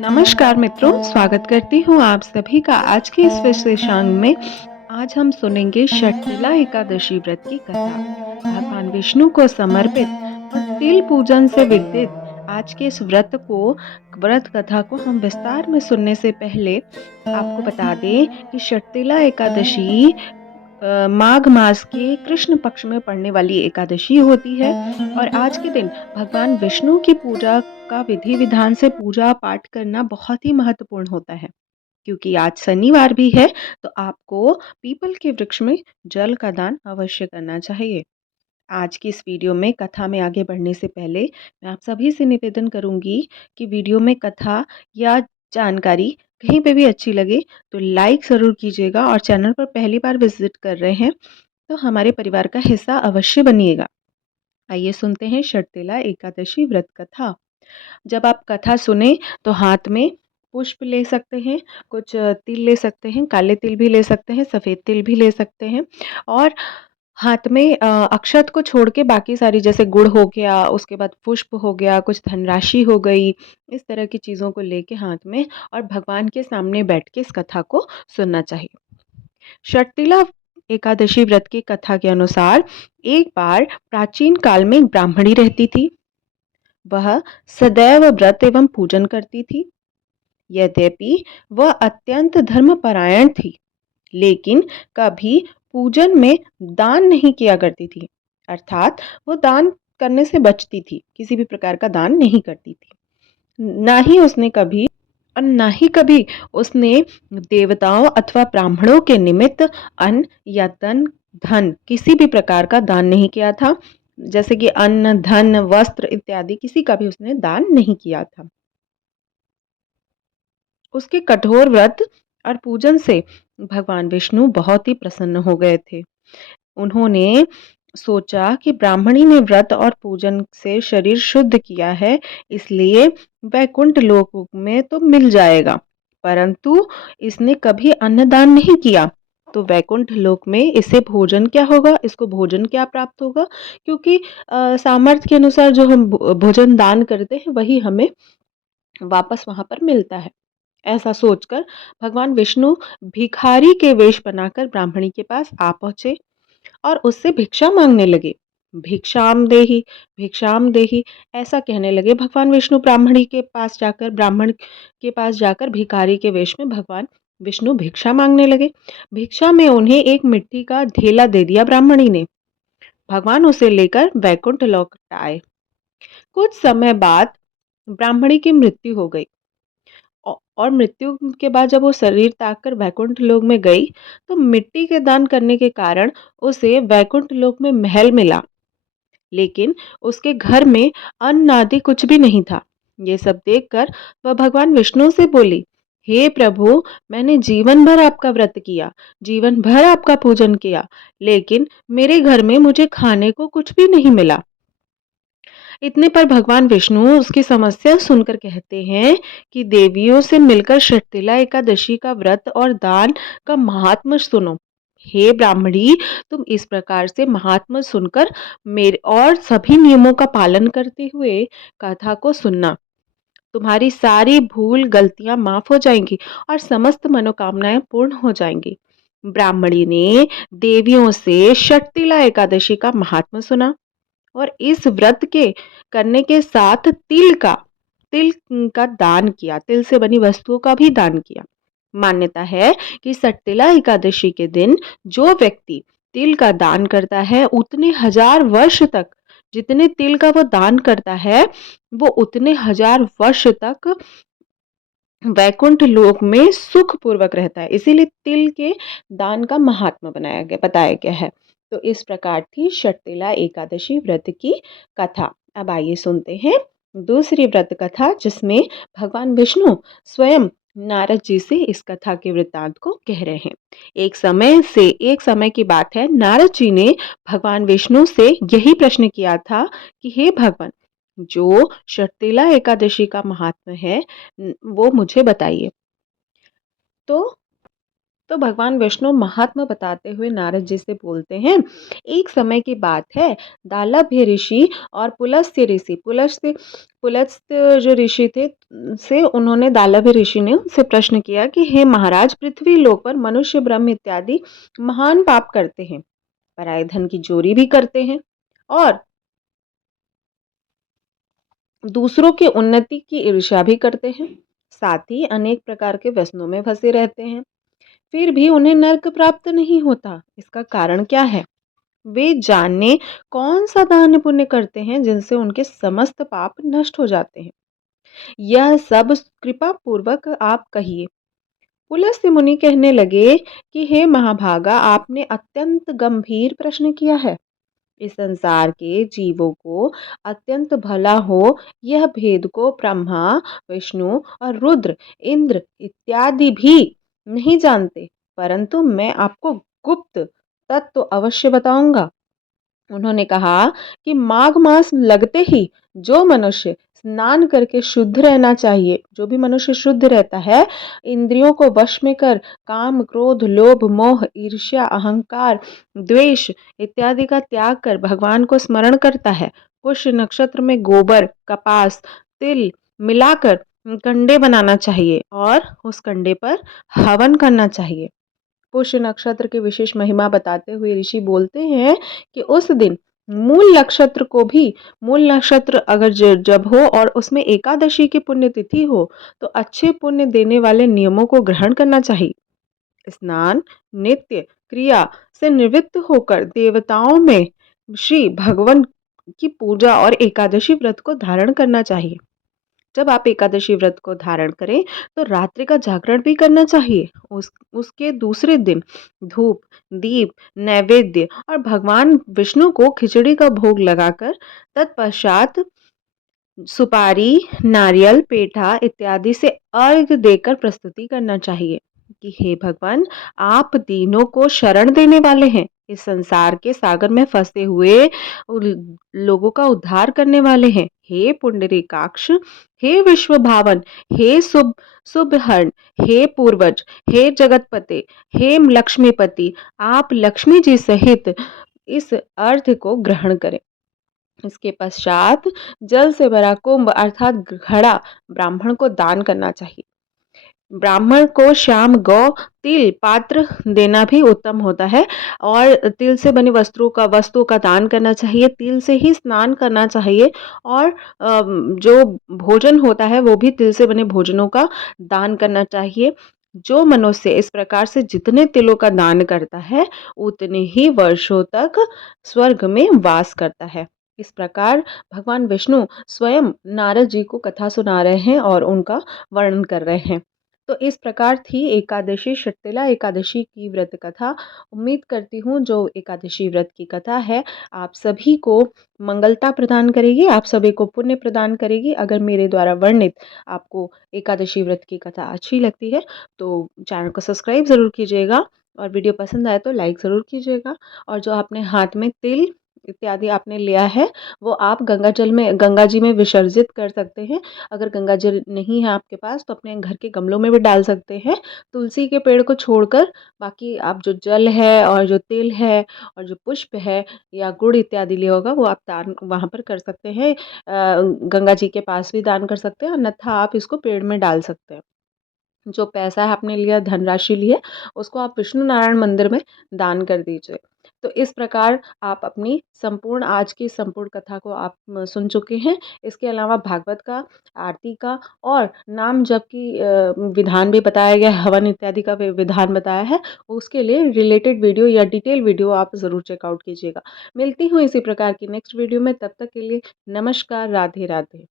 नमस्कार मित्रों, स्वागत करती हूँ आप सभी का आज के इस विशेषांक में। आज हम सुनेंगे षटतिला एकादशी व्रत की कथा। भगवान विष्णु को समर्पित और तिल पूजन से विदित आज के इस व्रत कथा को हम विस्तार में सुनने से पहले आपको बता दें कि षटतिला एकादशी माघ मास के कृष्ण पक्ष में पड़ने वाली एकादशी होती है और आज के दिन भगवान विष्णु की पूजा का विधि विधान से पूजा पाठ करना बहुत ही महत्वपूर्ण होता है। क्योंकि आज शनिवार भी है तो आपको पीपल के वृक्ष में जल का दान अवश्य करना चाहिए। आज की इस वीडियो में कथा में आगे बढ़ने से पहले मैं आप सभी से निवेदन करूंगी कि वीडियो में कथा या जानकारी कहीं पे भी अच्छी लगे तो लाइक ज़रूर कीजिएगा और चैनल पर पहली बार विजिट कर रहे हैं तो हमारे परिवार का हिस्सा अवश्य बनिएगा। आइए सुनते हैं षटतिला एकादशी व्रत कथा। जब आप कथा सुने तो हाथ में पुष्प ले सकते हैं, कुछ तिल ले सकते हैं, काले तिल भी ले सकते हैं, सफ़ेद तिल भी ले सकते हैं और हाथ में अक्षत को छोड़ के बाकी सारी जैसे गुड़ हो गया, उसके बाद पुष्प हो गया, कुछ धनराशि हो गई, इस तरह की चीज़ों को लेके हाथ में और भगवान के सामने बैठ के इस कथा को सुनना चाहिए। षटतिला एकादशी व्रत की कथा के अनुसार एक बार प्राचीन काल में एक ब्राह्मणी रहती थी। वह सदैव व्रत एवं पूजन करती थी। यद्यपि वह अत्यंत धर्मपरायण थी, लेकिन कभी पूजन में दान नहीं किया करती थी। अर्थात वो दान करने से बचती थी, किसी भी प्रकार का दान नहीं करती थी। ना ही कभी उसने देवताओं अथवा ब्राह्मणों के निमित्त अन्न या धन किसी भी प्रकार का दान नहीं किया था। जैसे कि अन्न, धन, वस्त्र इत्यादि किसी का भी उसने दान नहीं किया था। उसके कठोर व्रत और पूजन से भगवान विष्णु बहुत ही प्रसन्न हो गए थे। उन्होंने सोचा कि ब्राह्मणी ने व्रत और पूजन से शरीर शुद्ध किया है, इसलिए वैकुंठ लोक में तो मिल जाएगा, परंतु इसने कभी अन्नदान नहीं किया तो वैकुंठ लोक में इसे भोजन क्या होगा, इसको भोजन क्या प्राप्त होगा? क्योंकि सामर्थ्य के अनुसार जो हम भोजन दान करते हैं वही हमें वापस वहां पर मिलता है। ऐसा सोचकर भगवान विष्णु भिखारी के वेश बनाकर ब्राह्मणी के पास आ पहुंचे और उससे भिक्षा मांगने लगे। भिक्षाम देही ऐसा कहने लगे भगवान विष्णु। ब्राह्मण के पास जाकर भिखारी के वेश में भगवान विष्णु भिक्षा मांगने लगे। भिक्षा में उन्हें एक मिट्टी का ढेला दे दिया ब्राह्मणी ने। भगवान उसे लेकर वैकुंठ लौट आए। कुछ समय बाद ब्राह्मणी की मृत्यु हो गई और मृत्यु के बाद जब वो शरीर त्याग कर वैकुंठ लोक में गई तो मिट्टी के दान करने के कारण उसे वैकुंठ लोक में महल मिला, लेकिन उसके घर में अन्न आदि कुछ भी नहीं था। ये सब देखकर वह भगवान विष्णु से बोली, हे प्रभु, मैंने जीवन भर आपका व्रत किया, जीवन भर आपका पूजन किया, लेकिन मेरे घर में मुझे खाने को कुछ भी नहीं मिला। इतने पर भगवान विष्णु उसकी समस्या सुनकर कहते हैं कि देवियों से मिलकर षटतिला एकादशी का व्रत और दान का महात्म्य सुनो। हे ब्राह्मणी, तुम इस प्रकार से महात्म्य सुनकर मेरे और सभी नियमों का पालन करते हुए कथा को सुनना। तुम्हारी सारी भूल गलतियां माफ हो जाएंगी और समस्त मनोकामनाएं पूर्ण हो जाएंगी। ब्राह्मणी ने देवियों से षटतिला एकादशी का महात्म्य सुना और इस व्रत के करने के साथ तिल का दान किया, तिल से बनी वस्तुओं का भी दान किया। मान्यता है कि षटतिला एकादशी के दिन जो व्यक्ति तिल का दान करता है उतने हजार वर्ष तक, जितने तिल का वो दान करता है वो उतने हजार वर्ष तक वैकुंठ लोक में सुख पूर्वक रहता है। इसीलिए तिल के दान का महात्मा बताया गया है। तो इस प्रकार थी षटतिला एकादशी व्रत की कथा। अब आइए सुनते हैं दूसरी व्रत कथा, जिसमें भगवान विष्णु स्वयं नारद जी से इस कथा के वृत्तांत को कह रहे हैं। एक समय की बात है, नारद जी ने भगवान विष्णु से यही प्रश्न किया था कि हे भगवान, जो षटतिला एकादशी का महात्म्य है वो मुझे बताइए। तो तो भगवान विष्णु महात्मा बताते हुए नारद जी से बोलते हैं, एक समय की बात है, दालभ्य ऋषि और पुलस्त्य जो ऋषि थे से उन्होंने दालभ्य ऋषि ने उनसे प्रश्न किया कि हे महाराज, पृथ्वी लोक पर मनुष्य ब्रह्म इत्यादि महान पाप करते हैं, पराये धन की चोरी भी करते हैं और दूसरों की उन्नति की ईर्ष्या भी करते हैं, साथ ही अनेक प्रकार के व्यसनों में फंसे रहते हैं, फिर भी उन्हें नर्क प्राप्त नहीं होता। इसका कारण क्या है? वे जाने कौन सा दान पुण्य करते हैं जिनसे उनके समस्त पाप नष्ट हो जाते हैं। यह सब कृपा पूर्वक आप कहिए। पुलस्त्य मुनि कहने लगे कि हे महाभागा, आपने अत्यंत गंभीर प्रश्न किया है। इस संसार के जीवों को अत्यंत भला हो, यह भेद को ब्रह्मा, विष्णु और रुद्र, इंद्र इत्यादि भी नहीं जानते, परंतु मैं आपको गुप्त तत्व अवश्य बताऊंगा। उन्होंने कहा कि माघ मास लगते ही जो मनुष्य स्नान करके शुद्ध रहना चाहिए, जो भी मनुष्य शुद्ध रहता है, इंद्रियों को वश में कर काम, क्रोध, लोभ, मोह, ईर्ष्या, अहंकार, द्वेष इत्यादि का त्याग कर भगवान को स्मरण करता है, पुष्य नक्षत्र में गोबर, कपास, तिल मिलाकर कंडे बनाना चाहिए और उस कंडे पर हवन करना चाहिए। पुष्य नक्षत्र की विशेष महिमा बताते हुए ऋषि बोलते हैं कि उस दिन मूल नक्षत्र अगर जब हो और उसमें एकादशी की पुण्यतिथि हो, तो अच्छे पुण्य देने वाले नियमों को ग्रहण करना चाहिए। स्नान, नित्य क्रिया से निवृत्त होकर देवताओं में श्री भगवान की पूजा और एकादशी व्रत को धारण करना चाहिए। जब आप एकादशी व्रत को धारण करें तो रात्रि का जागरण भी करना चाहिए। उसके दूसरे दिन धूप, दीप, नैवेद्य और भगवान विष्णु को खिचड़ी का भोग लगाकर तत्पश्चात सुपारी, नारियल, पेठा इत्यादि से अर्घ देकर प्रस्तुति करना चाहिए कि हे भगवान, आप दीनों को शरण देने वाले हैं, इस संसार के सागर में फंसे हुए लोगों का उद्धार करने वाले हैं। हे पुंडरीकाक्ष, हे विश्व भावन, हे शुभहरण, हे पूर्वज, हे जगतपते, हे लक्ष्मीपति, आप लक्ष्मी जी सहित इस अर्घ को ग्रहण करें। इसके पश्चात जल से भरा कुंभ अर्थात घड़ा ब्राह्मण को दान करना चाहिए। ब्राह्मण को श्याम गौ तिल पात्र देना भी उत्तम होता है और तिल से बने वस्तुओं का दान करना चाहिए। तिल से ही स्नान करना चाहिए और जो भोजन होता है वो भी तिल से बने भोजनों का दान करना चाहिए। जो मनुष्य इस प्रकार से जितने तिलों का दान करता है, उतने ही वर्षों तक स्वर्ग में वास करता है। इस प्रकार भगवान विष्णु स्वयं नारद जी को कथा सुना रहे हैं और उनका वर्णन कर रहे हैं। तो इस प्रकार थी एकादशी, शीतला एकादशी की व्रत कथा। उम्मीद करती हूँ जो एकादशी व्रत की कथा है आप सभी को मंगलता प्रदान करेगी, आप सभी को पुण्य प्रदान करेगी। अगर मेरे द्वारा वर्णित आपको एकादशी व्रत की कथा अच्छी लगती है तो चैनल को सब्सक्राइब ज़रूर कीजिएगा और वीडियो पसंद आए तो लाइक ज़रूर कीजिएगा। और जो आपने हाथ में तिल इत्यादि आपने लिया है वो आप गंगा जी में विसर्जित कर सकते हैं। अगर गंगा जल नहीं है आपके पास तो अपने घर के गमलों में भी डाल सकते हैं। तुलसी के पेड़ को छोड़कर बाकी आप जो जल है और जो तिल है और जो पुष्प है या गुड़ इत्यादि लिया होगा वो आप दान वहाँ पर कर सकते हैं। गंगा जी के पास भी दान कर सकते हैं, अन्यथा आप इसको पेड़ में डाल सकते हैं। जो पैसा आपने लिया, धनराशि ली है, उसको आप विष्णु नारायण मंदिर में दान कर दीजिए। तो इस प्रकार आप अपनी आज की संपूर्ण कथा को आप सुन चुके हैं। इसके अलावा भागवत का, आरती का और नाम जप की विधान भी बताया गया है, हवन इत्यादि का विधान बताया है। उसके लिए रिलेटेड वीडियो या डिटेल वीडियो आप ज़रूर चेकआउट कीजिएगा। मिलती हूँ इसी प्रकार की नेक्स्ट वीडियो में, तब तक के लिए नमस्कार, राधे राधे।